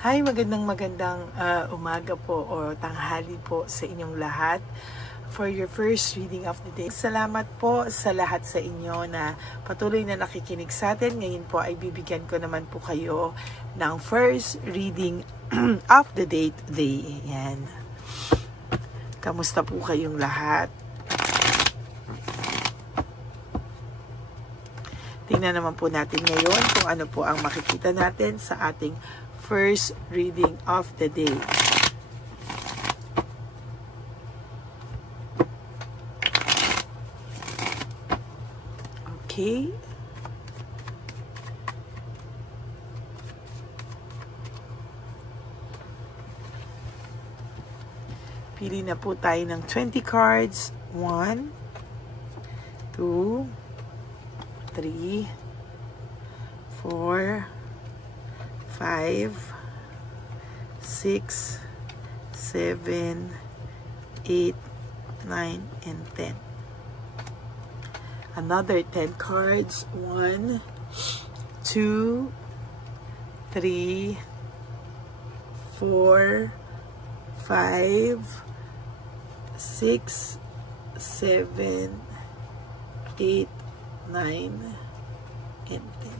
Hi, magandang umaga po o tanghali po sa inyong lahat for your first reading of the day. Salamat po sa lahat sa inyo na patuloy na nakikinig sa atin. Ngayon po ay bibigyan ko naman po kayo ng first reading of the day today. Yan. Kamusta po kayong lahat? Tingnan naman po natin ngayon kung ano po ang makikita natin sa ating first reading of the day. Okay. Pili na po tayo ng 20 cards. 1, 2, 3, 4, 5, 6, 7, 8, 9, and 10. Another 10 cards. 1, 2, 3, 4, 5, 6, 7, 8, 9, and 10.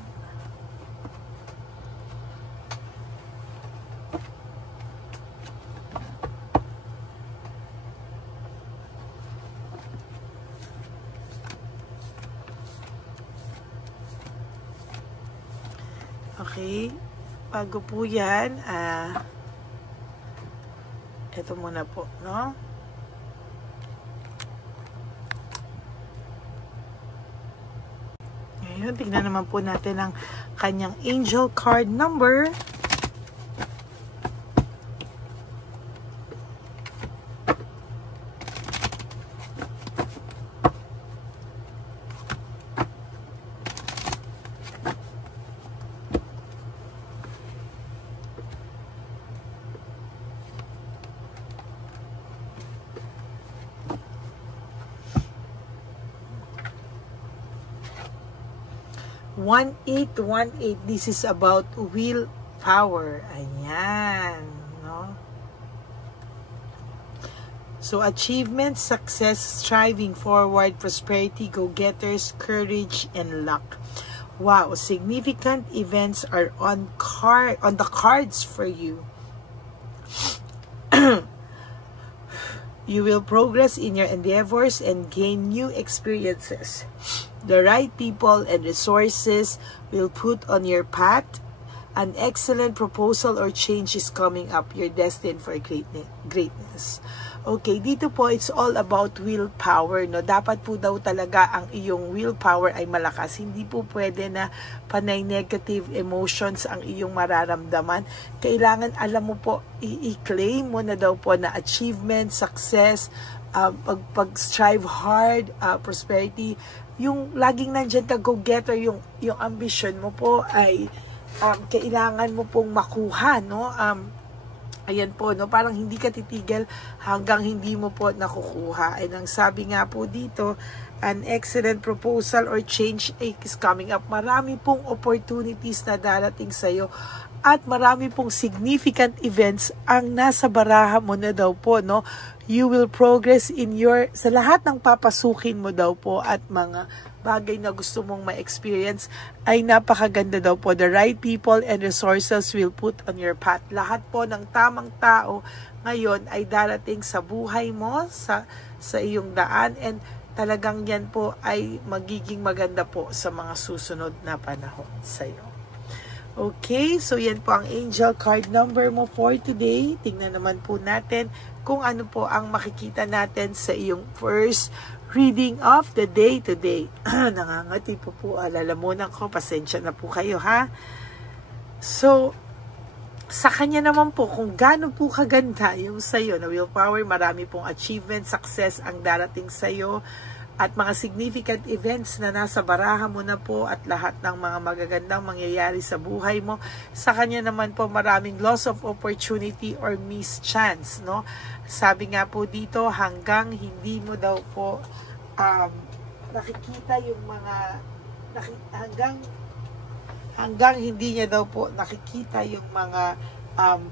Okay, bago po yan, ito muna po, no? Ngayon, tignan naman po natin ang kanyang angel card number. One eight. This is about willpower. Ayan, no? So, achievement, success, striving forward, prosperity, go-getters, courage, and luck. Wow, significant events are on the cards for you. You will progress in your endeavors and gain new experiences. The right people and resources will put on your path. An excellent proposal or change is coming up. You're destined for greatness. Okay, dito po, it's all about willpower, no? Dapat po daw talaga ang iyong willpower ay malakas. Hindi po pwede na panay negative emotions ang iyong mararamdaman. Kailangan, alam mo po, i-claim mo na daw po na achievement, success, pag-strive hard, prosperity, yung laging nandyan ka go-getter, yung ambition mo po ay kailangan mo pong makuha, no? Ayan po, no? Parang hindi ka titigil hanggang hindi mo po nakukuha. And ang sabi nga po dito, an excellent proposal or change is coming up. Marami pong opportunities na darating sa'yo at marami pong significant events ang nasa baraha mo na daw po, no? You will progress in sa lahat ng papasukin mo daw po at mga bagay na gusto mong ma-experience ay napakaganda daw po. The right people and resources will put on your path. Lahat po ng tamang tao ngayon ay darating sa buhay mo, sa iyong daan, and talagang yan po ay magiging maganda po sa mga susunod na panahon sa iyo. Okay, so yan po ang angel card number mo for today. Tingnan naman po natin kung ano po ang makikita natin sa iyong first reading of the day today. Nangangati po po, alalamunan ko, pasensya na po kayo, ha? So, sa kanya naman po, kung gaano po kaganda yung sa'yo na willpower, marami pong achievement, success ang darating sa'yo, at mga significant events na nasa baraha mo na po, at lahat ng mga magagandang mangyayari sa buhay mo. Sa kanya naman po, maraming loss of opportunity or missed chance, no? Sabi nga po dito, hanggang hindi mo daw po nakikita yung mga hanggang hindi niya daw po nakikita yung mga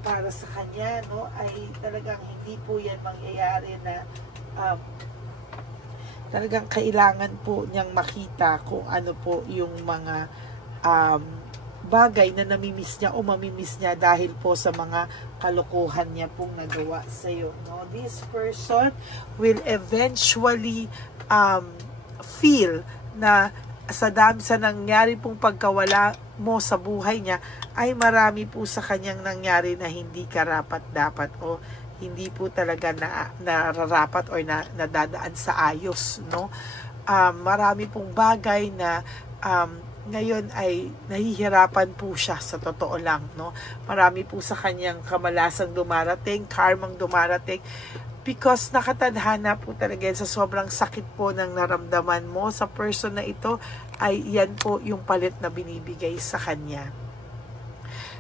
para sa kanya, no, ay talagang hindi po yan mangyayari na talagang kailangan po niyang makita kung ano po yung mga bagay na namimiss niya o mamimiss niya dahil po sa mga kalokohan niya pong nagawa sa iyo, no? This person will eventually feel na sa nangyari pong pagkawala mo sa buhay niya ay marami po sa kanyang nangyari na hindi karapat-dapat o hindi po talaga nararapat or nadadaan sa ayos, no? Marami pong bagay na ngayon ay nahihirapan po siya sa totoo lang, no? Marami po sa kanyang kamalasang dumarating, karmang dumarating, because nakatadhana po talaga sa sobrang sakit po ng naramdaman mo sa person na ito, ay yan po yung palit na binibigay sa kanya.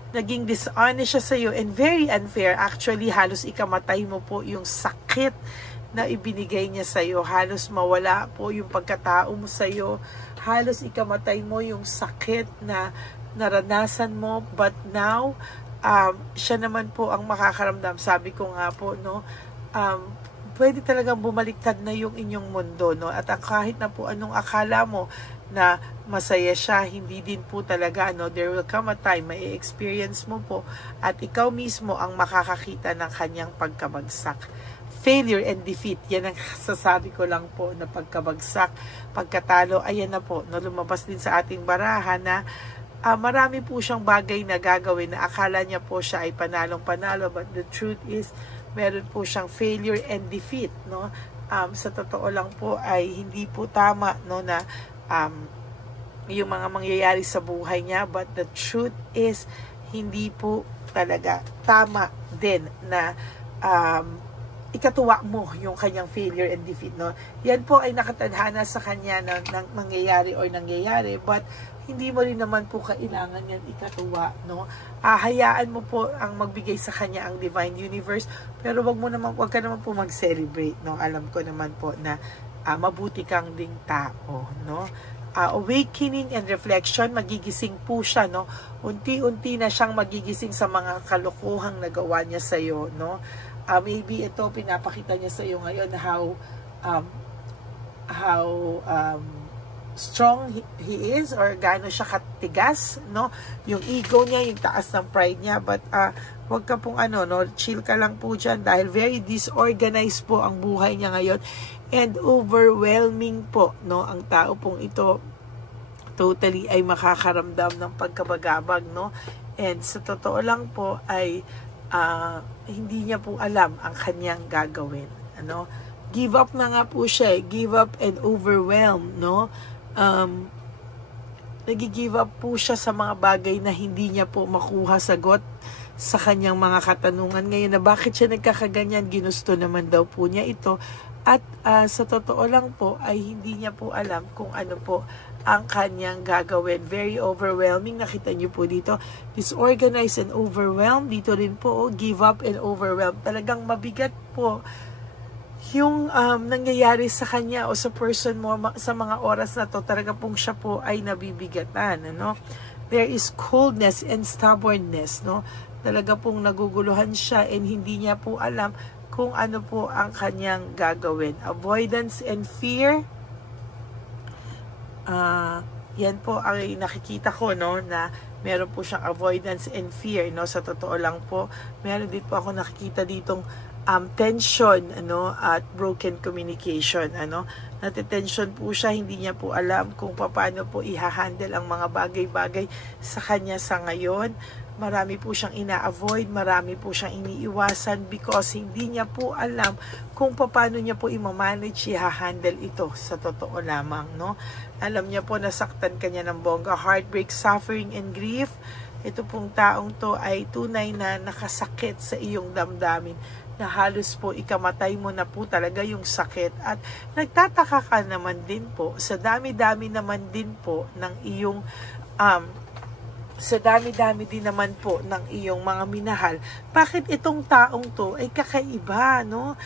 Naging dishonest siya sa iyo and very unfair. Actually, halos ikamatay mo po yung sakit na ibinigay niya sa iyo. Halos mawala po yung pagkatao mo sa iyo. Halos ikamatay mo yung sakit na naranasan mo. But now, siya naman po ang makakaramdam. Sabi ko nga po, no, pwede talagang bumaliktad na yung inyong mundo, no? At kahit na po anong akala mo na masaya siya, hindi din po talaga, no? There will come a time, may experience mo po, at ikaw mismo ang makakakita ng kanyang pagkabagsak. Failure and defeat, yan ang sasabi ko lang po, na pagkabagsak, pagkatalo, ayan na po, no? Lumabas din sa ating barahan na marami po siyang bagay na gagawin na akala niya po siya ay panalong-panalo, but the truth is, meron po siyang failure and defeat, no? Sa totoo lang po ay hindi po tama, no, na yung mga mangyayari sa buhay niya, but the truth is hindi po talaga tama din na ikatuwa mo yung kanyang failure and defeat, no? Yan po ay nakatadhana sa kanya ng mangyayari or nangyayari, but hindi mo rin naman po kailangan yan ikatuwa, no? Hayaan mo po ang magbigay sa kanya ang divine universe, pero wag ka naman po mag-celebrate, no? Alam ko naman po na mabuti kang ding tao, no? Awakening and reflection, magigising po siya, no? Unti-unti na siyang magigising sa mga kalokohang nagawa niya sa iyo, no? Maybe ito pinapakita niya sa iyo ngayon how strong he is, or gaano siya katigas, no? Yung ego niya, yung taas ng pride niya, but wag ka pong no, chill ka lang po dyan dahil very disorganized po ang buhay niya ngayon and overwhelming po, no? Ang tao pong ito totally ay makakaramdam ng pagkabagabag, no? And sa totoo lang po ay hindi niya po alam ang kanyang gagawin, ano? Give up na nga po siya, give up and overwhelm, no? Nag-give up po siya sa mga bagay na hindi niya po makuha sagot sa kanyang mga katanungan ngayon na bakit siya nagkakaganyan, ginusto naman daw po niya ito, at sa totoo lang po ay hindi niya po alam kung ano po ang kanyang gagawin. Very overwhelming, nakita niyo po dito, disorganized and overwhelmed, dito rin po, give up and overwhelmed. Talagang mabigat po yung nangyayari sa kanya o sa person mo sa mga oras na to. Talaga pong siya po ay nabibigatan, ano? There is coldness and stubbornness, no? Talaga pong naguguluhan siya and hindi niya po alam kung ano po ang kanyang gagawin. Avoidance and fear, yan po ang nakikita ko, no, na meron po siyang avoidance and fear, no? Sa totoo lang po, meron din po ako nakikita ditong tension, ano, at broken communication, ano. Natitension po siya, hindi niya po alam kung paano po i-handle ang mga bagay-bagay sa kanya sa ngayon. Marami po siyang ina-avoid, marami po siyang iniiwasan because hindi niya po alam kung paano niya po i-manage, i-handle ito sa totoo lamang, no. Alam niya po nasaktan kanya ng bongga, heartbreak, suffering, and grief. Ito pong taong to ay tunay na nakasakit sa iyong damdamin, na halos po ikamatay mo na po talaga yung sakit, at nagtataka ka naman din po sa dami-dami naman din po ng iyong sa dami-dami din naman po ng iyong mga minahal, bakit itong taong to ay kakaiba, no?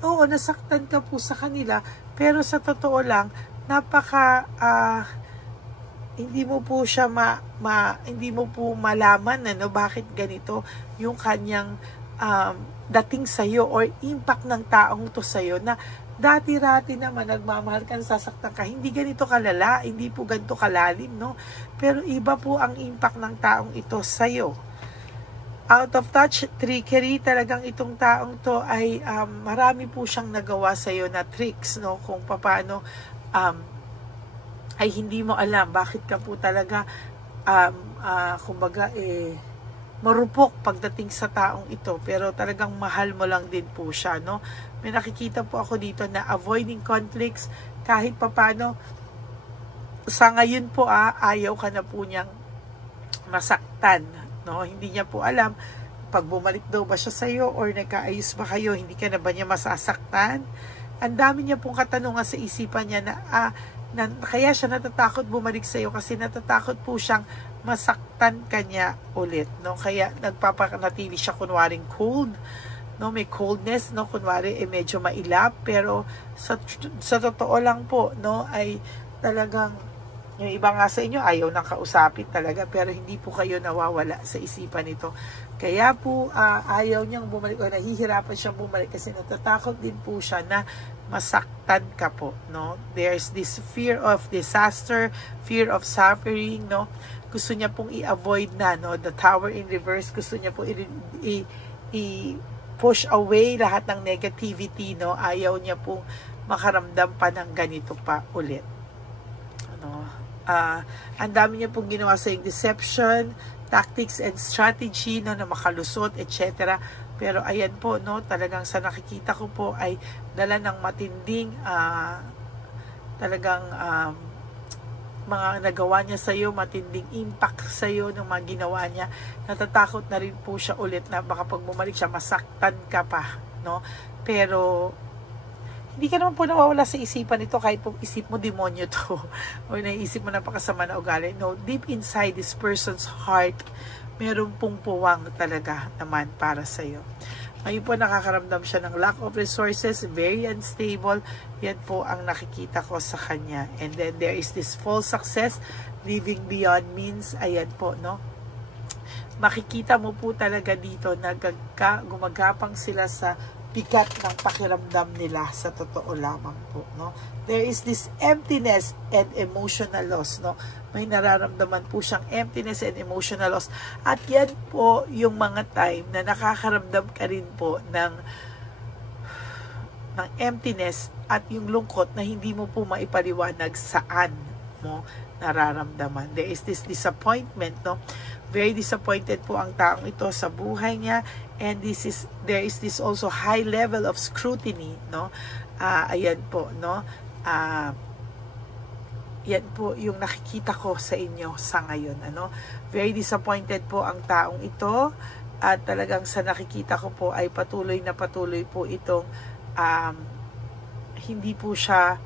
Oo, nasaktan ka po sa kanila, pero sa totoo lang, napaka hindi mo po siya hindi mo po malaman bakit ganito yung kanyang dating sa'yo or impact ng taong to sa'yo na dati-rati naman nagmamahal ka, sasaktan ka, hindi ganito kalala, hindi po ganito kalalim, no? Pero iba po ang impact ng taong ito sa'yo. Out of touch, trickery, talagang itong taong to ay marami po siyang nagawa sa'yo na tricks, no? Kung paano ay hindi mo alam bakit ka po talaga kumbaga marupok pagdating sa taong ito, pero talagang mahal mo lang din po siya, no? May nakikita po ako dito na avoiding conflicts kahit papano sa ngayon po ayaw ka na po niyang masaktan, no? Hindi niya po alam pag bumalik daw ba siya sa iyo or nagkaayos ba kayo, hindi ka na ba niya masasaktan? Ang dami niya pong katanungan sa isipan niya na kaya siya natatakot bumalik sa iyo kasi natatakot po siyang masaktan kanya ulit, no? Kaya nagpapanatili siya kunwaring cold, no? May coldness, no? Kunwari medyo mailap, pero sa totoo lang po, no, ay talagang yung iba nga sa inyo ayaw nang kausapin talaga, pero hindi po kayo nawawala sa isipan nito. Kaya po ayaw niyang bumalik o nahihirapan siyang bumalik kasi natatakot din po siya na masaktan ka po, no? There's this fear of disaster, fear of suffering, no? Gusto niya pong i-avoid na, no? The Tower in reverse, gusto niya pong i-push away lahat ng negativity, no? Ayaw niya pong makaramdam pa ng ganito pa ulit, ano? Ang dami niya pong ginawa sa yung deception, tactics and strategy, no, na makalusot, etc. Pero ayan po, no, talagang sa nakikita ko po ay dala ng matinding talagang mga nagawa niya sa iyo, matinding impact sa iyo ng mga ginawa niya. Natatakot na rin po siya ulit na baka pag bumalik siya masaktan ka pa, no? Pero hindi ka naman po nawawala sa isipan ito kahit po isip mo demonyo to o naisip mo napakasama na ugali. No, deep inside this person's heart, meron pong puwang talaga naman para sa iyo. Ngayon po nakakaramdam siya ng lack of resources, very unstable. Yan po ang nakikita ko sa kanya. And then there is this false success, living beyond means. Ayan po, no? Makikita mo po talaga dito na gumagapang sila sa bigat ng pakiramdam nila sa totoo lamang po, no? There is this emptiness and emotional loss, no? May nararamdaman po siyang emptiness and emotional loss. At yan po yung mga time na nakakaramdam ka rin po ng emptiness at yung lungkot na hindi mo po maipaliwanag saan mo nararamdaman. There is this disappointment, no? Very disappointed po ang taong ito sa buhay niya, and there is this also high level of scrutiny, no? Ayan po, no? Yan po yung nakikita ko sa inyo sa ngayon, ano? Very disappointed po ang taong ito, at talagang sa nakikita ko po ay patuloy po itong hindi po siya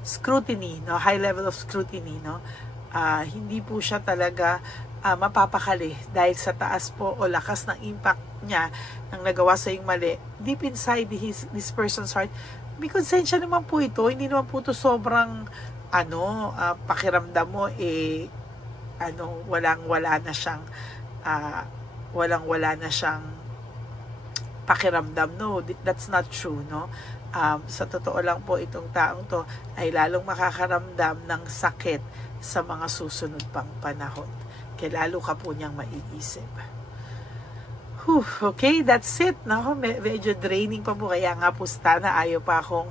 scrutiny, no? High level of scrutiny, no? Hindi po siya talaga mapapakali dahil sa taas po o lakas ng impact niya ng nagawa sa yung mali. Deep inside this person's heart, may konsensya naman po ito. Hindi naman po ito sobrang pakiramdam mo walang-wala na siyang pakiramdam. No, that's not true, no? Sa totoo lang po itong taong to ay lalong makakaramdam ng sakit sa mga susunod pang panahon. Kaya lalo ka po niyang maiisip. Okay, that's it. No? Medyo draining pa po. Kaya nga po sana ayaw pa akong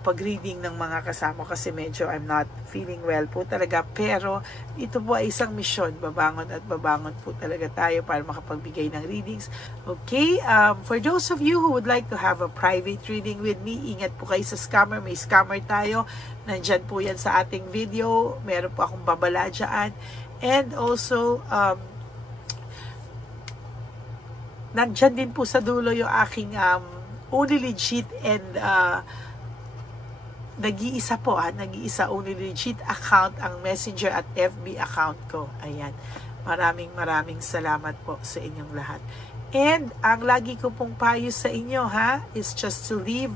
pag-reading ng mga kasama kasi medyo I'm not feeling well po talaga. Pero ito po ay isang misyon. Babangon at babangon po talaga tayo para makapagbigay ng readings. Okay, for those of you who would like to have a private reading with me, ingat po kayo sa scammer. May scammer tayo. Nandyan po yan sa ating video. Meron po akong babala dyan. And also, nandyan din po sa dulo yung aking only legit and nag-iisa only legit account, ang Messenger at FB account ko. Ayan. Maraming salamat po sa inyong lahat. And ang lagi ko pong payo sa inyo is just to live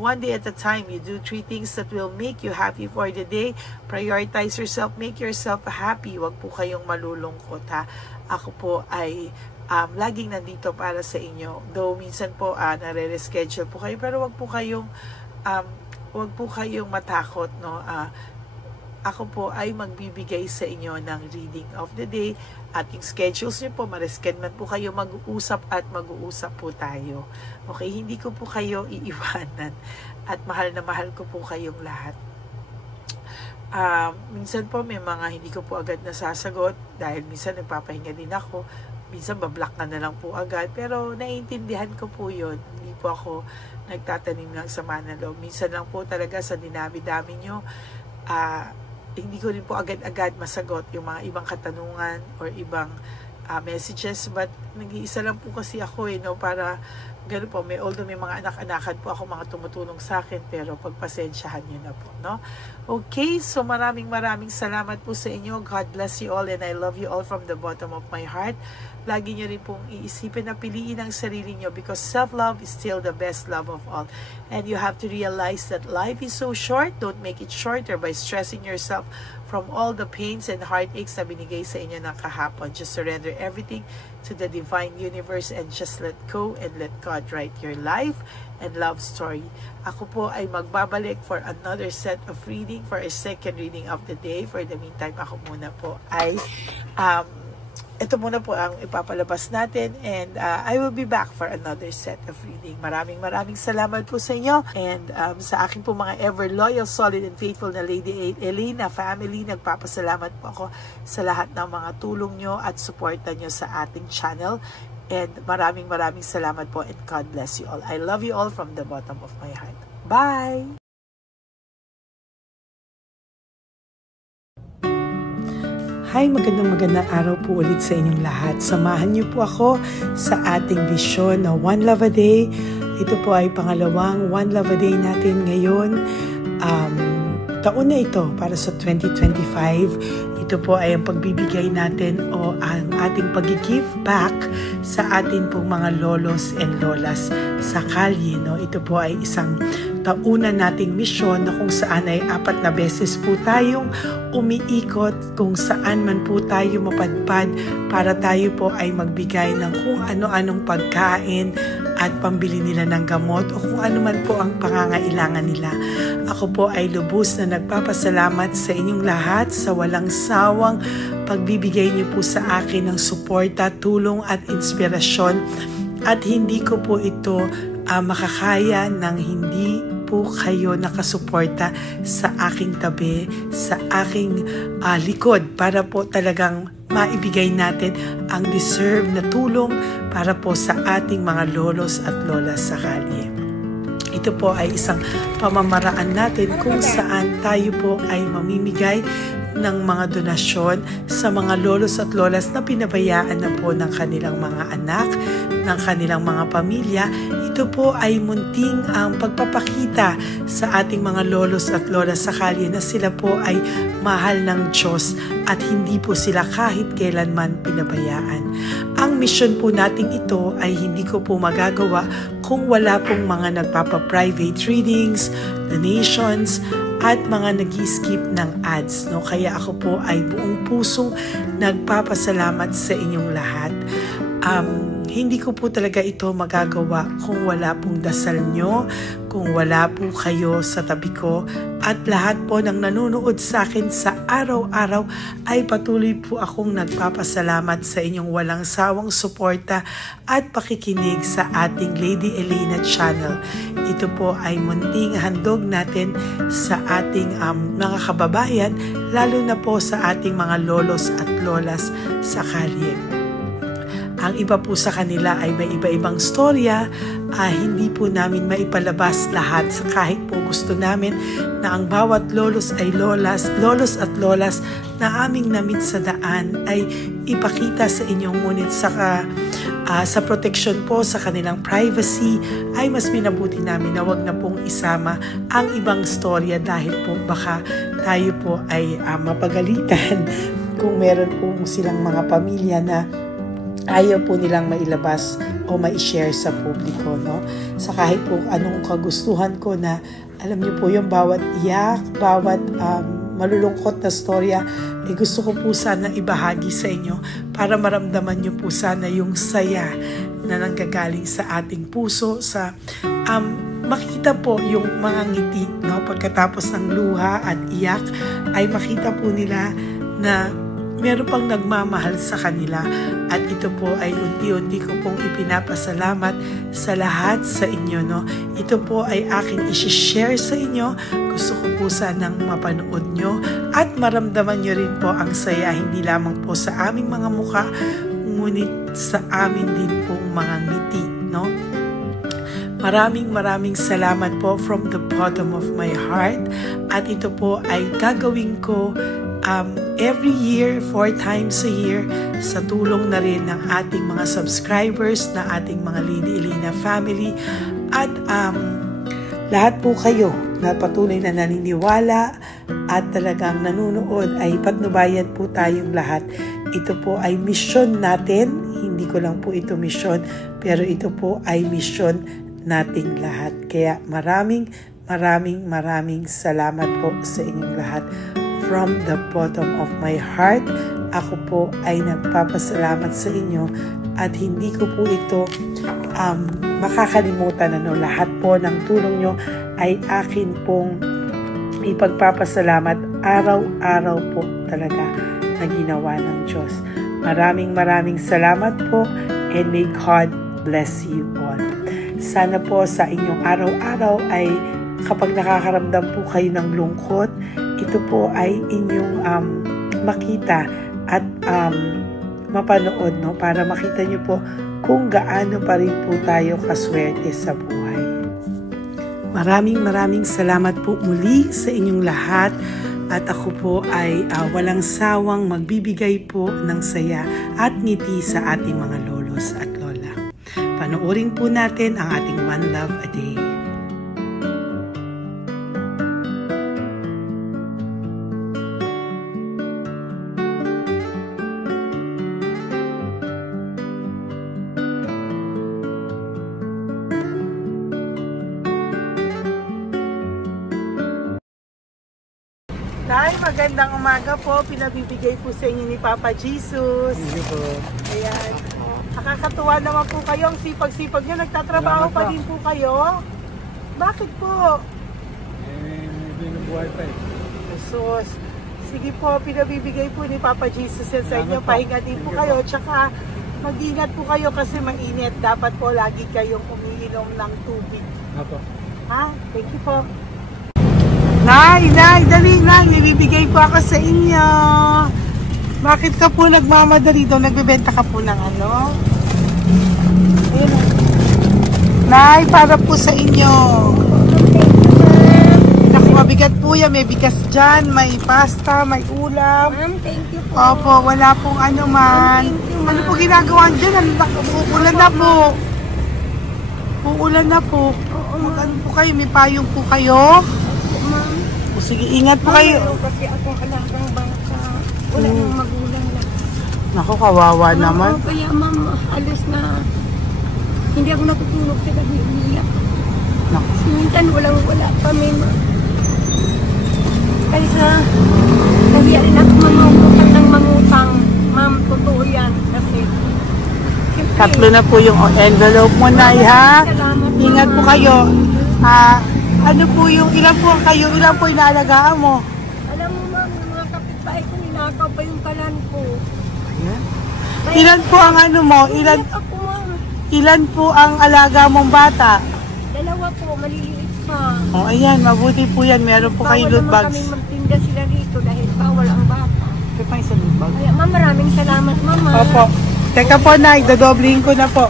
one day at a time. You do 3 things that will make you happy for the day. Prioritize yourself, make yourself happy. Huwag po kayong malulungkot, ha. Ako po ay laging nandito para sa inyo. Though minsan po nare-reschedule po kayo, pero huwag po kayong matakot, no. Ako po ay magbibigay sa inyo ng reading of the day at yung schedules niyo po, ma-rescan man po kayo, mag-uusap at mag-uusap po tayo. Okay, hindi ko po kayo iiwanan at mahal na mahal ko po kayong lahat. Minsan po may mga hindi ko po agad nasasagot dahil minsan nagpapahinga din ako. Minsan bablock na lang po agad, pero naiintindihan ko po yun. Hindi po ako nagtatanim ng sama ng loob. Minsan lang po talaga sa dinami-dami nyo, hindi ko rin po agad-agad masagot yung mga ibang katanungan or ibang messages, but nag-iisa lang po kasi ako no, para gano'n po, although may mga anak-anakan po ako, mga tumutulong sa akin, pero pagpasensyahan nyo na po, no? Okay, so maraming salamat po sa inyo. God bless you all and I love you all from the bottom of my heart. Lagi nyo rin pong iisipin na piliin ang sarili nyo because self-love is still the best love of all. And you have to realize that life is so short. Don't make it shorter by stressing yourself from all the pains and heartaches na binigay sa inyo ng kahapon. Just surrender everything to the divine universe and just let go and let God write your life and love story. Ako po ay magbabalik for another set of reading, for a second reading of the day. For the meantime, ako muna po ay ito muna po ang ipapalabas natin and I will be back for another set of reading. Maraming salamat po sa inyo and sa aking po mga ever loyal, solid and faithful na Lady Elena family, nagpapasalamat po ako sa lahat ng mga tulong nyo at suporta nyo sa ating channel and maraming salamat po and God bless you all. I love you all from the bottom of my heart. Bye! Hi, magandang araw po ulit sa inyong lahat. Samahan niyo po ako sa ating vision na One Love a Day. Ito po ay pangalawang One Love a Day natin ngayon. Taon na ito para sa 2025. Ito po ay ang pagbibigay natin o ang ating pag-give back sa atin pong mga lolos and lolas sa kalye. No? Ito po ay isang taunan nating misyon na kung saan ay 4 na beses po tayong umiikot kung saan man po tayo mapadpad para tayo po ay magbigay ng kung ano-anong pagkain at pambili nila ng gamot o kung ano man po ang pangangailangan nila. Ako po ay lubos na nagpapasalamat sa inyong lahat sa walang sawang pagbibigay niyo po sa akin ng suporta, tulong at inspirasyon at hindi ko po ito makakaya ng hindi po kayo nakasuporta sa aking tabi, sa aking likod para po talagang maibigay natin ang deserve na tulong para po sa ating mga lolos at lolas sa kalye. Ito po ay isang pamamaraan natin kung saan tayo po ay mamimigay ng mga donasyon sa mga lolos at lolas na pinabayaan na po ng kanilang mga anak, ng kanilang mga pamilya. Ito po ay munting ang pagpapakita sa ating mga lolos at lolas sa kalye na sila po ay mahal ng Diyos at hindi po sila kahit kailanman pinabayaan. Ang mission po nating ito ay hindi ko po magagawa kung wala pong mga nagpapa-private readings, donations, at mga nag-skip ng ads. No? Kaya ako po ay buong pusong nagpapasalamat sa inyong lahat. Hindi ko po talaga ito magagawa kung wala pong dasal nyo, kung wala po kayo sa tabi ko, at lahat po ng nanonood sa akin sa araw-araw ay patuloy po akong nagpapasalamat sa inyong walang sawang suporta at pakikinig sa ating Lady Elena channel. Ito po ay munting handog natin sa ating mga kababayan, lalo na po sa ating mga lolos at lolas sa kalye. Ang iba po sa kanila ay may iba-ibang storya, hindi po namin maipalabas lahat kahit po gusto namin na ang bawat lolos at lolas na aming namit sa daan ay ipakita sa inyong ngunit sa protection po sa kanilang privacy ay mas minabuti namin na wag na pong isama ang ibang storya dahil po baka tayo po ay mapagalitan kung meron po silang mga pamilya na ayaw po nilang mailabas o ma-share sa publiko, no? sa kahit po anong kagustuhan ko na alam niyo po yung bawat iyak, bawat malulungkot na storya, gusto ko po sana ibahagi sa inyo para maramdaman niyo po sana yung saya na nanggagaling sa ating puso, sa makita po yung mga ngiti, no? Pagkatapos ng luha at iyak ay makita po nila na meron pang nagmamahal sa kanila, at ito po ay unti-unti ko pong ipinapasalamat sa lahat sa inyo, no? Ito po ay aking isi-share sa inyo. Gusto ko po sanang mapanood nyo at maramdaman nyo rin po ang saya, hindi lamang po sa aming mga mukha, ngunit sa amin din pong mga ngiti, no? Maraming salamat po from the bottom of my heart, at ito po ay gagawin ko every year, 4 times a year, sa tulong na rin ng ating mga subscribers, na ating mga Lady Elena family, at lahat po kayo na patuloy na naniniwala at talagang nanonood, ay patnubayan po tayong lahat. Ito po ay mission natin, hindi ko lang po ito mission, pero ito po ay mission nating lahat. Kaya maraming salamat po sa inyong lahat. From the bottom of my heart, ako po ay nagpapasalamat sa inyo, at hindi ko po ito makakalimutan. Lahat po ng tulong nyo ay akin pong ipagpapasalamat araw-araw po talaga na ginawa ng Diyos. Maraming salamat po, and may God bless you all. Sana po sa inyong araw-araw ay kapag nakakaramdam po kayo ng lungkot, ito po ay inyong makita at mapanood, no? Para makita nyo po kung gaano pa rin po tayo kaswerte sa buhay. Maraming salamat po muli sa inyong lahat, at ako po ay walang sawang magbibigay po ng saya at ngiti sa ating mga lolos at lola. Panoorin po natin ang ating One Love a Day. Nay, magandang umaga po. Pinabibigay po sa inyo ni Papa Jesus. Hindi po. Ayan. Nakakatuwa naman po kayo. Ang sipag-sipag nyo. Nagtatrabaho pa din po kayo. Bakit po? Binubuhay pa eh. Jesus. Sige po, pinabibigay po ni Papa Jesus yan sa inyo. Pahinga din po kayo. Tsaka mag-ingat po kayo kasi mainit. Dapat po lagi kayong umiinom ng tubig. Apo. Ha? Thank you po. Nay, dali na. Nilibigay po ako sa inyo. Bakit ka po nagmamadali doon? Nagbebenta ka po ng ano? Ayun. Nay, para po sa inyo. Naku, mabigat po yan. May bigas dyan, may pasta, may ulam. Ma'am, thank you po. Opo, wala pong ano man. Ano po ginagawa dyan? Uulan na po. Uulan na po. Mag-ano po kayo? May payong po kayo? Ma'am. O sige, ingat po kayo. Kasi akong alagang bangka. Wala nang magulang na. Naku, kawawa naman. Kaya ma'am, alis na. Hindi ako natutulog sa gabi. Umiyak. Naku. Minsan wala kami. Kaysa nahiya rin ako mangutang ng mangutang. Ma'am, totoo yan. Kasi Tatlo na po yung envelope mo, Nay, ha? Ingat po kayo. Ano po yung, ilan po kayo, ilan po inaalagaan mo? alam mo ma'am, yung mga kapitbahay ko, ninakaw pa yung kalan ko. Ilan po ang ano mo? Umiyak ako ma'am. Ilan po ang alaga mong bata? 2 po, maliliit pa. O, ayan, mabuti po yan. Meron po kayo loot Bawal naman bags. kami magtinda sila rito dahil bawal ang bata. Ito pa yung loot bag. Kaya ma'am, maraming salamat mama. Opo. Teka po, Nay, dodoblihin ko na po.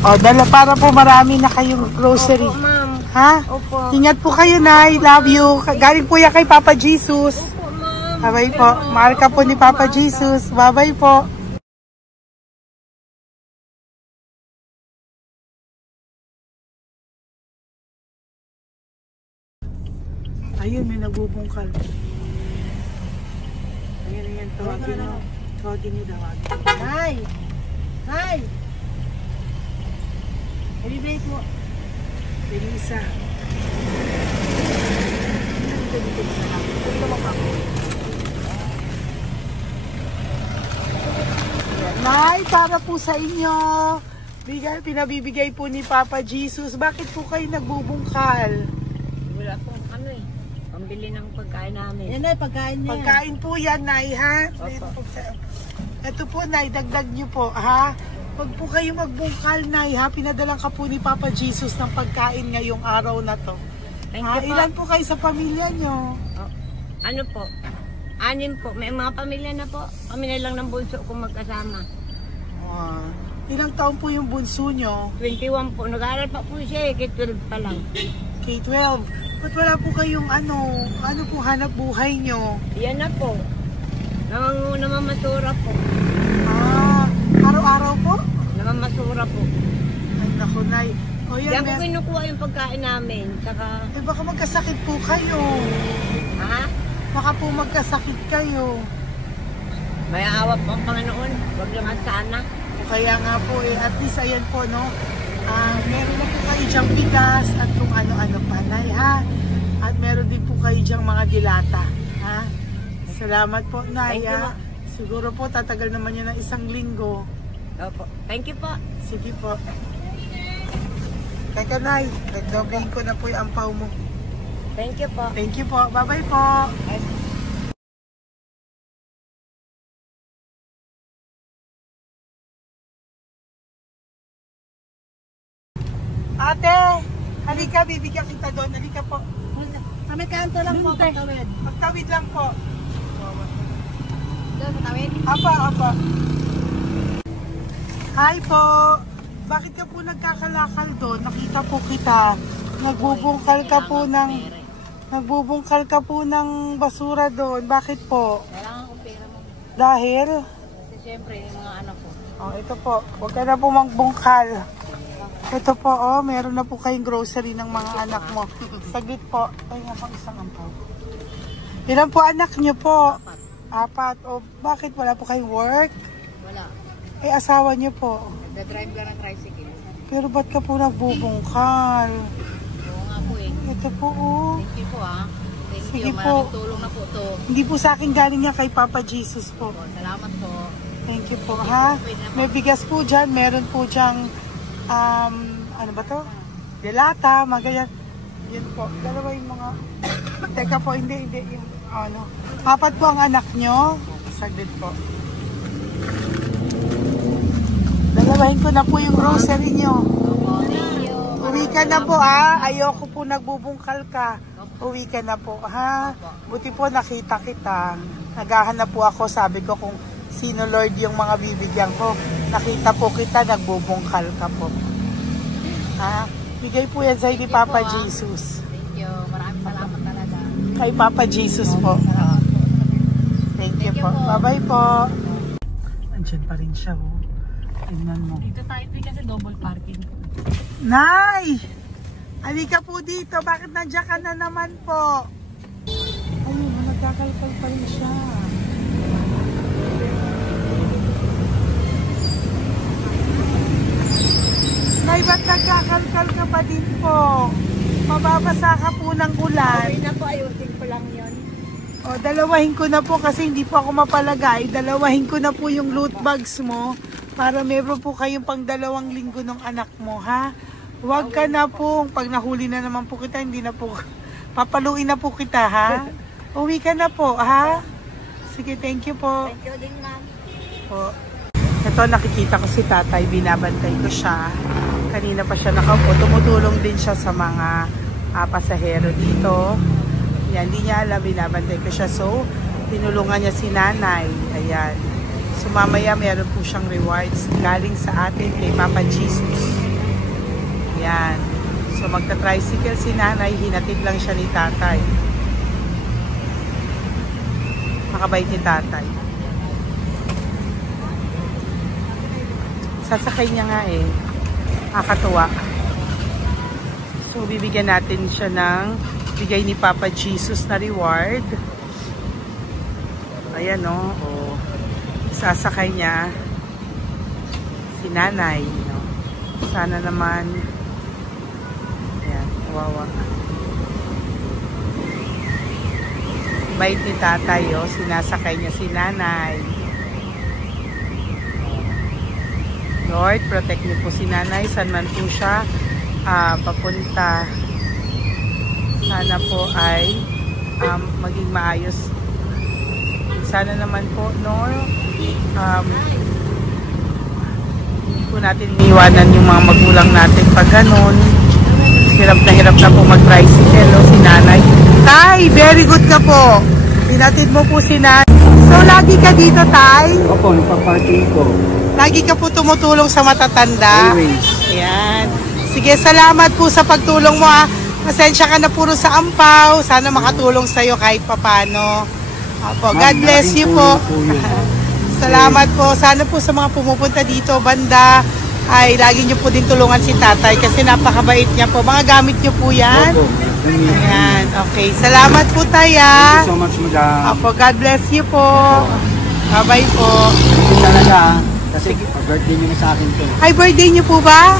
O, dala para po marami na kayong grocery. Opo ma'am. Ha? Opo. Ingat po kayo, Nay. Love you. Galing po yan kay Papa Jesus. Opo ma'am. Bye-bye po. Mahal ka po ni Papa Jesus. Bye-bye po. Ayun, may nagbubungkal. Ayun, tawagin mo. Tawagin niyo daw. Hi! Hi! Ibibigay po. Elisa. Nay, para po sa inyo. Pinabibigay po ni Papa Jesus. Bakit po kayo nagbubungkal? Wala pong ano eh. Pambili ng pagkain namin. Yan na, pagkain niya. Pagkain po yan, Nay, ha? Ito po, Nay, dagdag nyo po, ha? Pag po kayo magbungkal, Nay, ha? Pinadalang ka po ni Papa Jesus ng pagkain ngayong araw na to. Thank Ha? you po. Ilan po kayo sa pamilya nyo? Oh, ano po? 6 po. May mga pamilya na po. Kami na lang ng bunso kung magkasama. Ilang taon po yung bunso nyo? 21 po. Nag-aaral pa po siya eh. K-12 pa lang. K-12. Ba't wala po kayong ano po hanap buhay nyo? Yan na po. Namamasura po. Araw-araw po? Namamasura po. Ay, naku, Nay. O yan, Diyan po kinukuha yung pagkain namin. Tsaka, baka magkasakit po kayo. ha? Baka po magkasakit kayo. May awa po ang Panginoon. Huwag lang at sana. O kaya nga po at least ayan po, no? Meron na po kayo dyang bigas at kung ano-ano pa, Nay, ha? At meron din po kayo dyang mga dilata, ha? Salamat po, Nay, Thank you, ha? Ma. Siguro po, tatagal naman yun ng 1 linggo. Opo. Thank you po. Sige po. Teka, Nay, nagdobling ko na po yung ampaw mo. Thank you po. Thank you po. Bye-bye po. Ate, halika, bibigyan kita doon. Halika po. Kami kanto lang po, pagtawid. Magtawid lang po. Doon, pagtawid? Apa. Hi po. Bakit ka po nagkakalakal doon? Nakita po kita. Nagbubungkal ka po ng basura doon. Bakit po? Kailangan ko pera mo. Dahil? Kasi syempre, yung mga anak ko. Oh, ito po. Huwag ka na po magbungkal. Ito po, oh, meron na po kayong grocery ng mga anak mo. Saglit po. Ay, nga pang isang ampaw. Ilan po anak niyo po? 4. O, bakit wala po kayong work? Wala. Ay, asawa niyo po. Nagda-drive lang ng tricycle. Pero ba't ka po nagbubungkal? Oo nga po eh. Ito po, oh. Thank you po ah. Thank Sige you. po. Malaking tulong na po to. Hindi po sa akin galing yan kay Papa Jesus po. Salamat po. Thank you po, ha? May bigas po dyan. Meron po dyang, ano ba to? Delata, magayan. Yun po. Dalawa yung mga... Teka po, hindi. Yung, ano. 4 po ang anak nyo. Saglit po. Dalawahin ko na po yung grocery nyo. Uwi ka na po, ha? Ayoko po nagbubungkal ka. Uwi ka na po, ha? Buti po nakita kita. Naghahanap po ako, sabi ko kung sino Lord yung mga bibigyan ko. Nakita po kita, nagbubungkal ka po. Ha? Bigay po yan sa'yo ni Papa Jesus. Thank you. Maraming salamat talaga. Kay Papa Jesus po. Thank you po. Bye-bye po. Andiyan pa rin siya, oh. Tingnan mo. Dito tayo kasi double parking. Nay! Halika po dito. Bakit nandiyan ka na naman po? Ayun, nagkakalkal pa rin siya. Nay, ba't nagkakalkal ka pa din po? Mababasa ka po ng ulan. Sorry na po. Ayusin ko lang yun. O, dalawahin ko na po kasi hindi po ako mapalagay. Dalawahin ko na po yung loot bags mo para meron po kayong pang 2 linggo ng anak mo, ha? Huwag ka na po. Pag nahuli na naman po kita, hindi na po. Papaluin na po kita, ha? Uwi ka na po, ha? Sige, thank you po. Thank you din, ma'am. Po. Ito, nakikita ko si tatay. Binabantay ko siya. Kanina pa siya nakaupo. Tumutulong din siya sa mga pasahero dito. Yan, hindi niya alam. Binabantay ko siya. So, tinulungan niya si nanay. Ayan. So, mamaya meron po siyang rewards galing sa atin kay Papa Jesus. Yan. So, magta-tricycle si nanay. Hinatid lang siya ni tatay. Makabait ni tatay. Sasakay niya nga eh. Nakakatuwa. So, bibigyan natin siya ng bigay ni Papa Jesus na reward. Ayan, no? O, sasakay niya si nanay. No? Sana naman. Ayan, kawawa. Bait ni tatay, oh. Sinasakay niya si nanay. Lord, protect niyo po si nanay. Saan man po siya papunta. Sana po ay maging maayos. Sana naman po, no? Hindi po natin iniwanan yung mga magulang natin pag ganun. Hirap na po mag-tricycle, no? Si nanay. Tay, very good ka po. Pinatid mo po si nanay. So, lagi ka dito, Tay? Opo, nagpa-parking ko. Lagi ka po tumutulong sa matatanda? Always. Ayan. Sige, salamat po sa pagtulong mo, ha. Pasensya ka na puro sa ampaw. Sana makatulong sa'yo kahit papano. Opo, God bless you po. Salamat po. Sana po sa mga pumupunta dito, banda, ay lagi nyo po din tulungan si tatay kasi napakabait niya po. Mga gamit nyo po yan. Opo. Ayan, okay. Salamat po tayo. Thank you so much, madam. Opo, God bless you po. Bye-bye po. Ito talaga, kasi birthday nyo na sa akin to. Ay, birthday nyo po ba?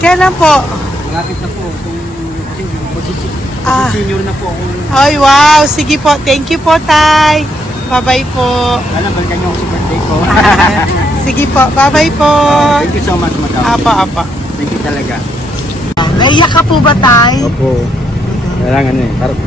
Kailan po? Malapit na po. Kasi senior na po ako. Ay, wow. Sige po. Thank you po, Tay. Bye-bye po. Alam, balikan nyo ako sa birthday ko. Sige po. Bye-bye po. Thank you so much, madam. Apa. Thank you talaga. Naiyak ka po ba, Tay? Opo. Kailangan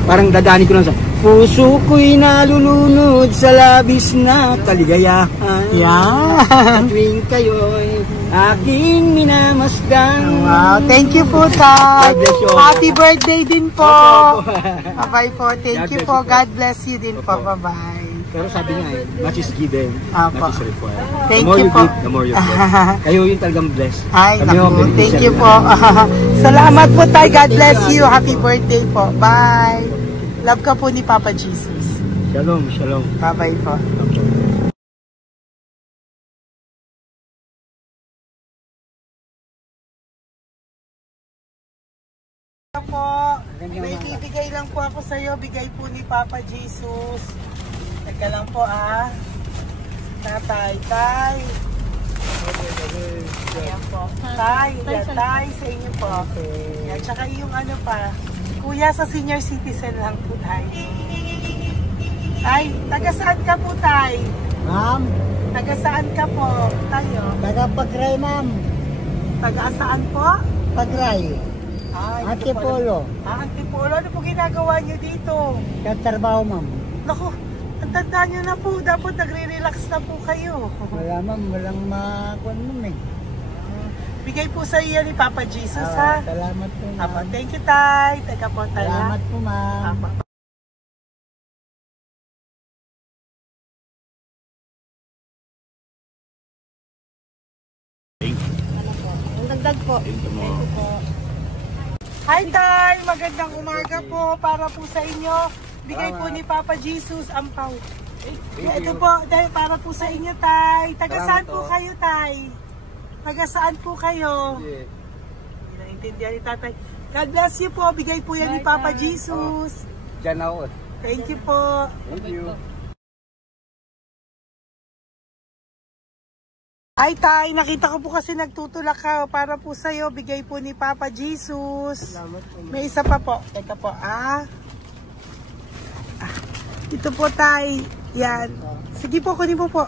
parang dadaanin ko lang sa puso ko'y nalulunod sa labis na kaligayahan. Yan. Tuwing kayo'y aking minamasdan. Wow. Thank you po, Tay. God bless you. Happy birthday din po. Opo. Bye-bye po. Thank you po. God bless you din po. Bye-bye. Pero sabi nga much is given, Apo. much is required. Thank the more you you po. give, the more you bless. Kayo yung talagang blessed. Ay, Kami naku. yung Thank beneficiary you na. po. Salamat po, Tay. God bless you. Happy birthday po. Bye. Love ka po ni Papa Jesus. Shalom, shalom. Bye-bye po. May bibigay lang po ako sa iyo. Bigay po ni Papa Jesus. Teka lang po, Tatay, Tay. Ayan po. Tay, Tay, sa inyo po. Ayan, tsaka yung ano pa. Kuya, sa senior citizen lang po, Tay. Tay, taga saan ka po, Tay? Ma'am, Taga saan ka po, tayo? taga Pagray, ma'am. Taga saan po? Pagray. Antipolo. Antipolo. Ano po ginagawa nyo dito? Katrabaho, ma'am. Naku, ang tanda nyo na po. Dapat nagre-relax na po kayo. Wala, ma'am. Walang makuan, ma'am, eh. Bigay po sa iyo ni Papa Jesus, ha? Salamat po, Apa, ma'am. thank you, Tay. Teka po, Tay. Salamat po, ma'am. Apa. Dagdag po. Thank you po. Hi, Tay. Magandang umaga po. Para po sa inyo. Bigay po ni Papa Jesus ang pau. Ito po, Tay, para po sa inyo, Tay. Taga saan po kayo, Tay? Taga saan po kayo? Hindi naintindihan ni Tatay. God bless you po. Bigay po yan ni Papa Jesus. Diyan ako. Thank you po. Thank you. Ay, Tay, nakita ko po kasi nagtutulak ka para po sa'yo. Bigay po ni Papa Jesus. May isa pa po. Teka po, Ito po, Tay. Yan. Sige po, kunin po po.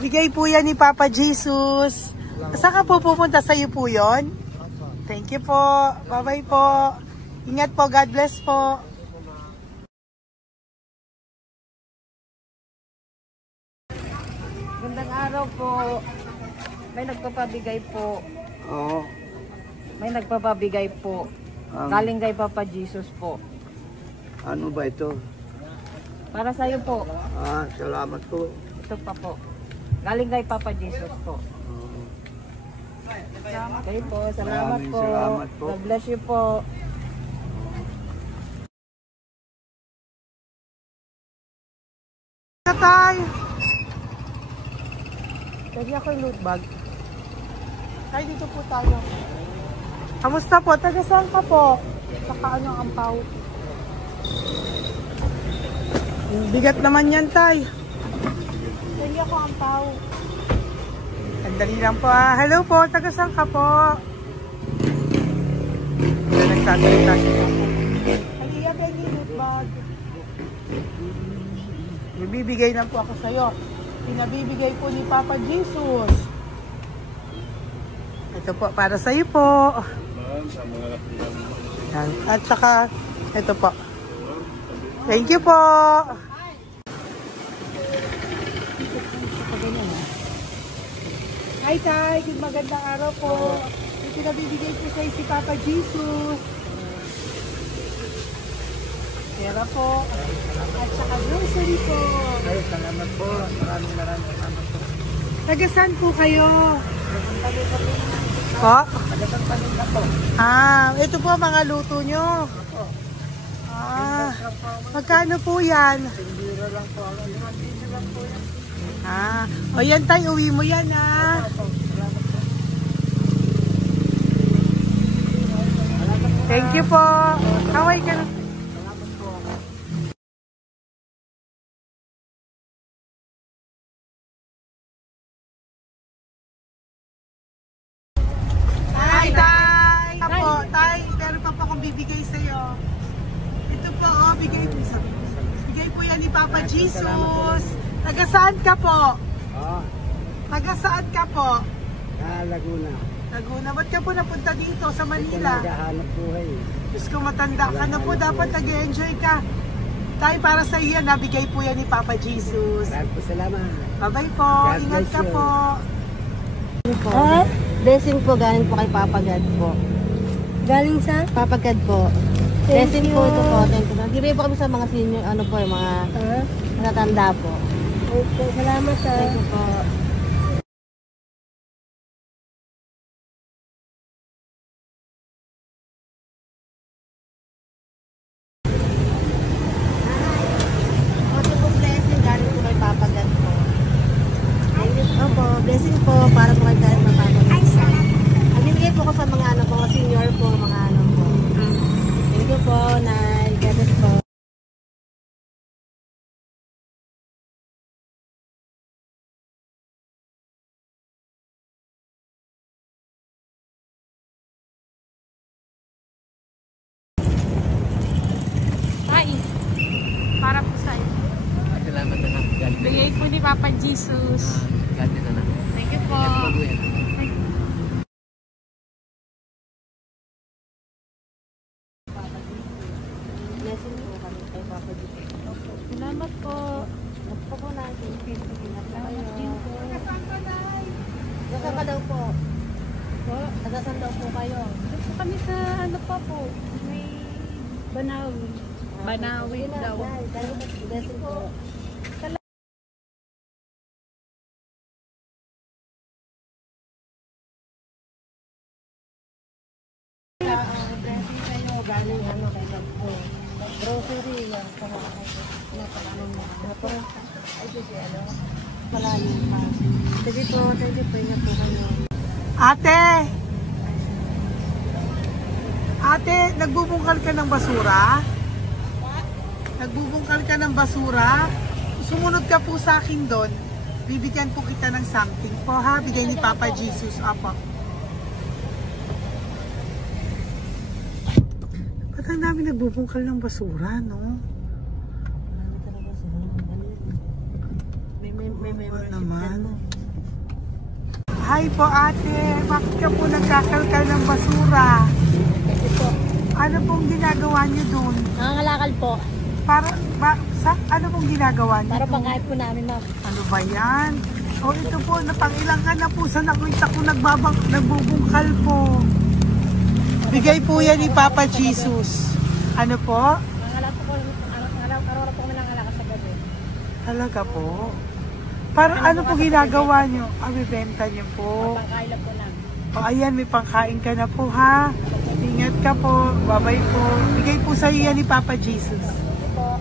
Bigay po yan ni Papa Jesus. Saan ka po pupunta? Sa'yo po yun? Thank you po. Bye-bye po. Ingat po. God bless po. Gandang araw po. May nagpapabigay po. Oo. May nagpapabigay po. Galing kay Papa Jesus po. Ano ba ito? Para sa'yo po. Salamat po. Ito pa po. Galing kay Papa Jesus po. Okay po. Salamat Maraming po. salamat po. God bless you po. Tay. Lagi ako yung loot bag. Tay, dito po tayo. Kamusta po? Taga saan ka po? Saka ano ang ampaw? Bigat naman yan, Tay. Lagi ako ampaw. Sandali lang po. Hello po, taga saan ka po? Nagtatalita siya po. Halika, Benny, Lutbag. Bibigay lang po ako sa'yo. Pinabibigay po ni Papa Jesus. Ito po, para sa'yo po. At saka, ito po. Thank you po. Hi, Tay. Good magandang araw po. Ito nabibigay po sa'yo si Papa Jesus. Pera po. At saka grocery po. Ay, salamat po. Maraming salamat po. Taga saan po kayo? Po? Ito po mga luto nyo. Magkano po yan? O yan tayo, uwi mo yan Thank you po. Kaway ka na. Bibigay sa'yo. Ito po, bigay po yan ni Papa Jesus. Taga saan ka po? Taga saan ka po? Laguna. Laguna. Ba't ka po napunta dito sa Manila? Naghahanap buhay. Diyos ko, matanda ka na po. Dapat nag-enjoy ka. Tayo, para sa iyo, nabigay po yan ni Papa Jesus. Maraming po salamat. Bye-bye po. Ingat ka po. Blessing po, galing po kay Papa God po. Galing sa? Papa God po. Blessing po ito po. Thank you. Bibigay po kami sa mga senior, ano po, yung mga matatanda po. Okay, salamat sir. Thank you po. Ito po blessing, galing po kay Papa God po. Opo, blessing po, para po kay Papa God. Ay, salamat. Bigay po ko sa mga ano po, senior po, mga ano po. Thank you po, Nay. Gatas po. Ay, para po sa'yo. Salamat na lang. Bigay po ni Papa Jesus. God na lang. Thank you po. Salamat po. Opo po natin. Salamat din po. Nasaan ka daw po? Nasaan daw po kayo? Gusto kami sa ano pa po. May Banawi. Banawi daw. Blessing po. Blessing kayo. Galing ano kay God po. Grocery yan. Sige po, thank you po. Ingat po kayo. Ate, nagbubungkal ka ng basura? Nagbubungkal ka ng basura? Sumunod ka po sa akin doon. Bibigyan po kita ng something po ha. Bigay ni Papa Jesus. Apo. Ba't ang dami nagbubungkal ng basura, no? May naman. Hi po ate, bakit ka po nagkakalkal ng basura? Ano pong ginagawa niyo doon? Nangangalakal po. Ano pong ginagawa niyo Para doon? pangkain po namin, ma'am. Ano ba yan? O ito po, napangilang ka na po sa nakita ko nagbubungkal po. Bigay po yan ni Papa Jesus. Ano po? Nangangalakal po kami nangangalakal sa gabi. Talaga po? Para ano po ginagawa nyo? Bibenta nyo po. Pangkain lang po namin. O ayan, may pangkain ka na po ha. Ingat ka po. Bye-bye po. Bigay po sa iyo ni Papa Jesus. Po.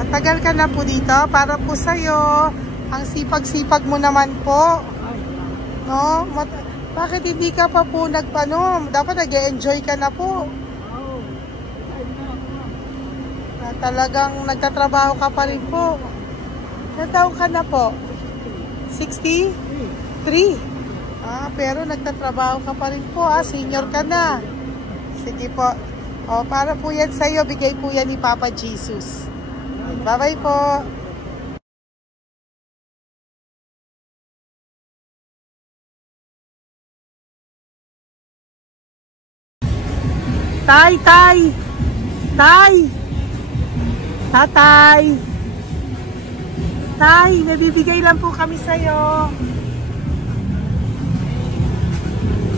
Matagal ka na po dito. Para po sa iyo. Ang sipag-sipag mo naman po. No? Bakit hindi ka pa po nagpanom? Dapat nag-e-enjoy ka na po. Na talagang nagtatrabaho ka pa rin po. Ilang taon ka na po? 63? Pero nagtatrabaho ka pa rin po. Senior ka na. Sige po. Para po yan sa'yo. Bigay po yan ni Papa Jesus. Bye-bye po. Tay! Tatay! Tay, nabibigay lang po kami sa'yo.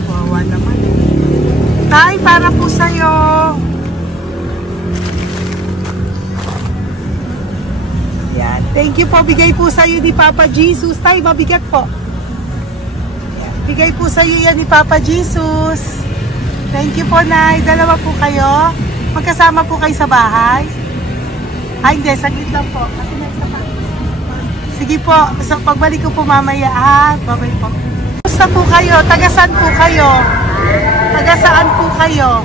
Wawa naman. Tay, para po sa'yo. Yan. Thank you po. Bigay po sa'yo ni Papa Jesus. Tay, mabigat po. Yan. Bigay po sa'yo yan ni Papa Jesus. Thank you po, Nay. Dalawa po kayo. Magkasama po kayo sa bahay. Hindi. Saglit lang po. Sige po. So, pagbalik ko po mamaya. Bye-bye po. Gusto po kayo? Taga-saan po kayo? Taga-saan po kayo?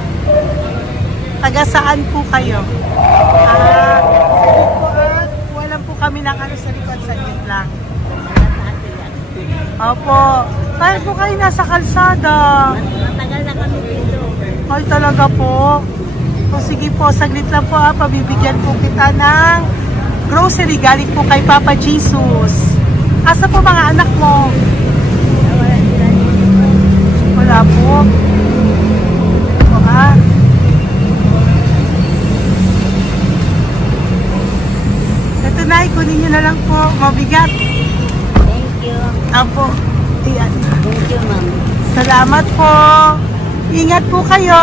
Taga-saan po kayo? Sige po. Walang po kami ng ano sa likod. Saglit lang. Opo. Bakit po kayo nasa kalsada? Matagal na kami dito. Ay, talaga po. O sige po, saglit lang po pabibigyan po kita ng grocery galing po kay Papa Jesus. Asa po mga anak mo? Wala po. O Ito na, kunin nyo na lang po. Mabigat. Thank you. Apo. Ayan. Thank you, ma'am. Salamat po. Ingat po kayo.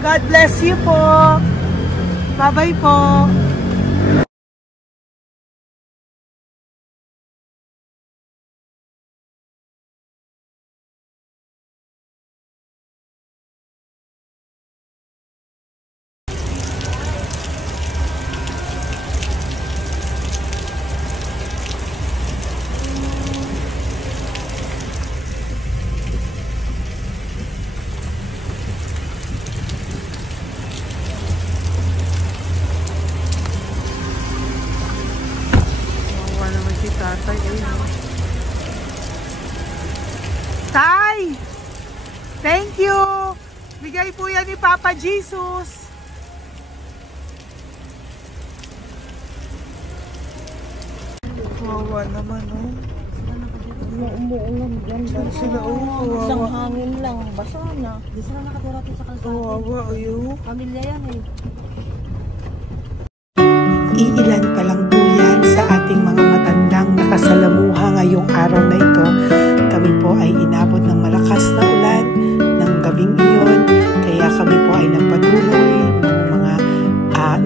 God bless you po. Bye-bye po. Tatay, Tay! Thank you! Bigay po yan ni Papa Jesus. Wawa naman, oh. Umuulan dyan. Sila, Isang wawa. hangin lang. Basa na. Di sila nakatira sa kalsada. Wawa, ayo. Pamilya yan eh. Iilan pa lang po yan sa ating mga matandang nakasalamuha ngayong araw na ito. Kami po ay inabot ng malakas na ulan ng gabing iyon. Kaya kami po ay nagpatuloy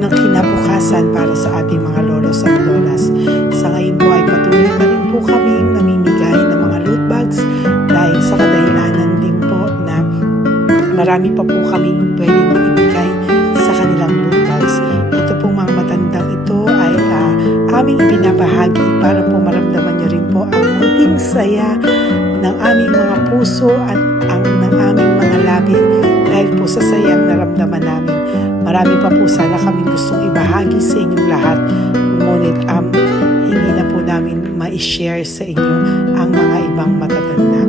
ng kinabukasan para sa ating mga lolos at lolas. Sa ngayon po ay patuloy pa rin po kami namimigay ng mga loot bags dahil sa kadahilanan din po na marami pa po kami pwedeng ibigay sa kanilang loot bags. Ito pong mga matandang ito ay aming pinabahagi para po maramdaman nyo rin po ang munting saya ng aming mga puso at ng aming mga labi dahil po sa sayang naramdaman namin. Marami pa po sana kami gustong ibahagi sa inyong lahat, ngunit hindi na po namin ma-share sa inyo ang mga ibang matatanda.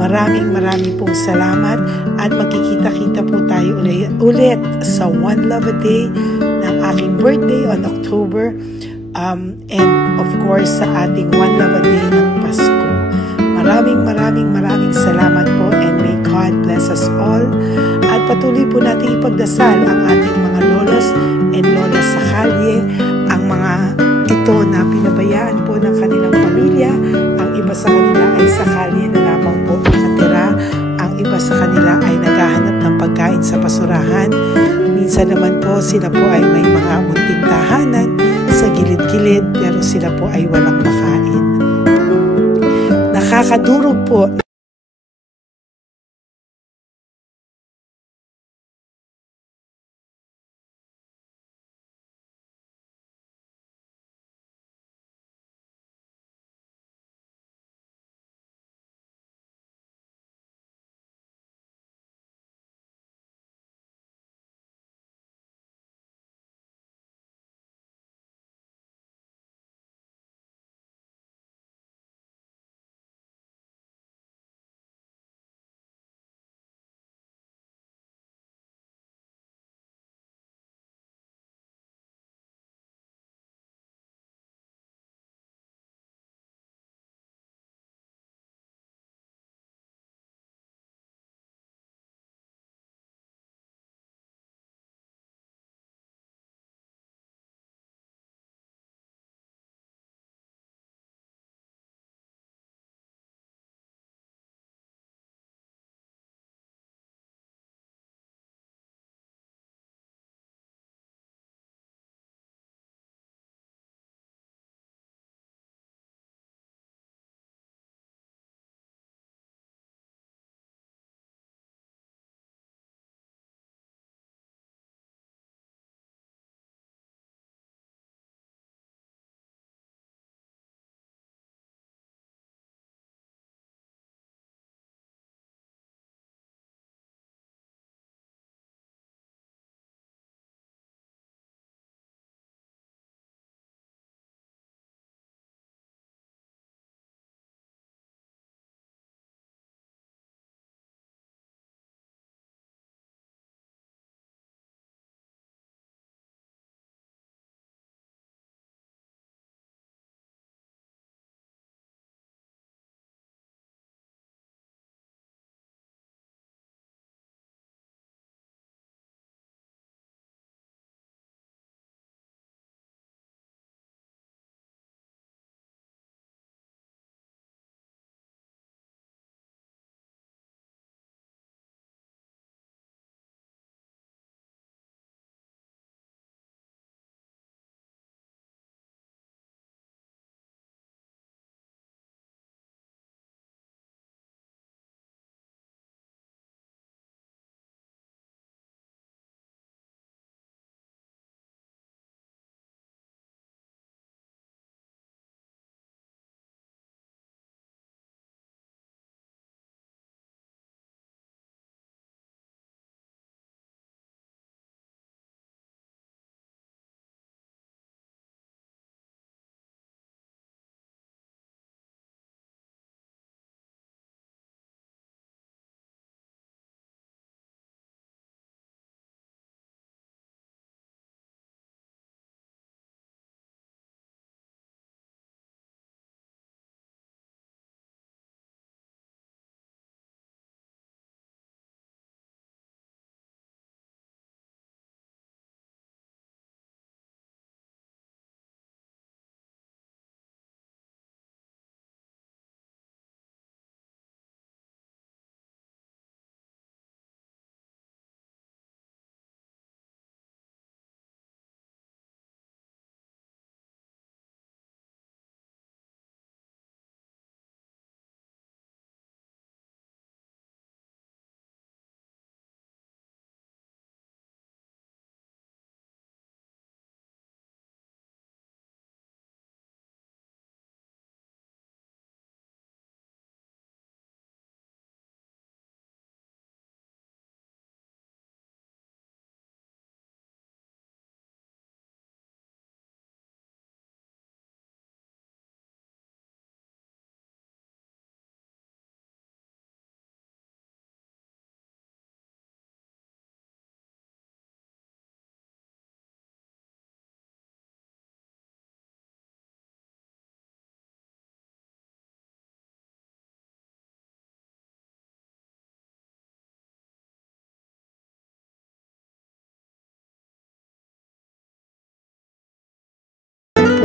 Maraming pong salamat at magkikita-kita po tayo ulit sa One Love a Day ng aking birthday on October and of course sa ating One Love a Day ng Pasko. Maraming salamat po and may God bless us all. At patuloy po natin ipagdasal ang ating mga lolos and lolas sa kalye, ang mga ito na pinabayaan po ng kanilang pamilya. Ang iba sa kanila ay sa kalye na lamang po nakatira. Ang iba sa kanila ay naghahanap ng pagkain sa basurahan. Minsan naman po sila po ay may mga munting tahanan sa gilid-gilid pero sila po ay walang makain. Nakakadurog po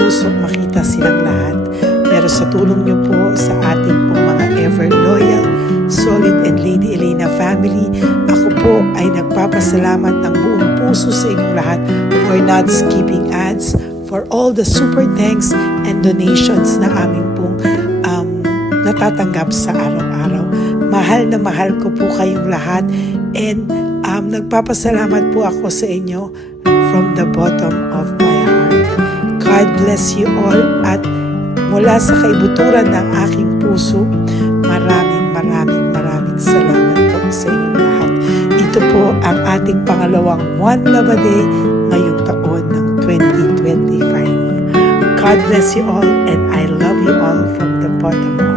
pusong makita silang lahat. Pero sa tulong niyo po sa ating pong mga ever loyal, solid and Lady Elena family, ako po ay nagpapasalamat ng buong puso sa inyong lahat for not skipping ads, for all the super thanks and donations na aming pong natatanggap sa araw-araw. Mahal na mahal ko po kayong lahat, and nagpapasalamat po ako sa inyo from the bottom of my heart. God bless you all, at mula sa kaibuturan ng aking puso, maraming salamat po sa inyong lahat. Ito po ang ating pangalawang One Love a Day ngayong taon ng 2025. God bless you all, and I love you all from the bottom of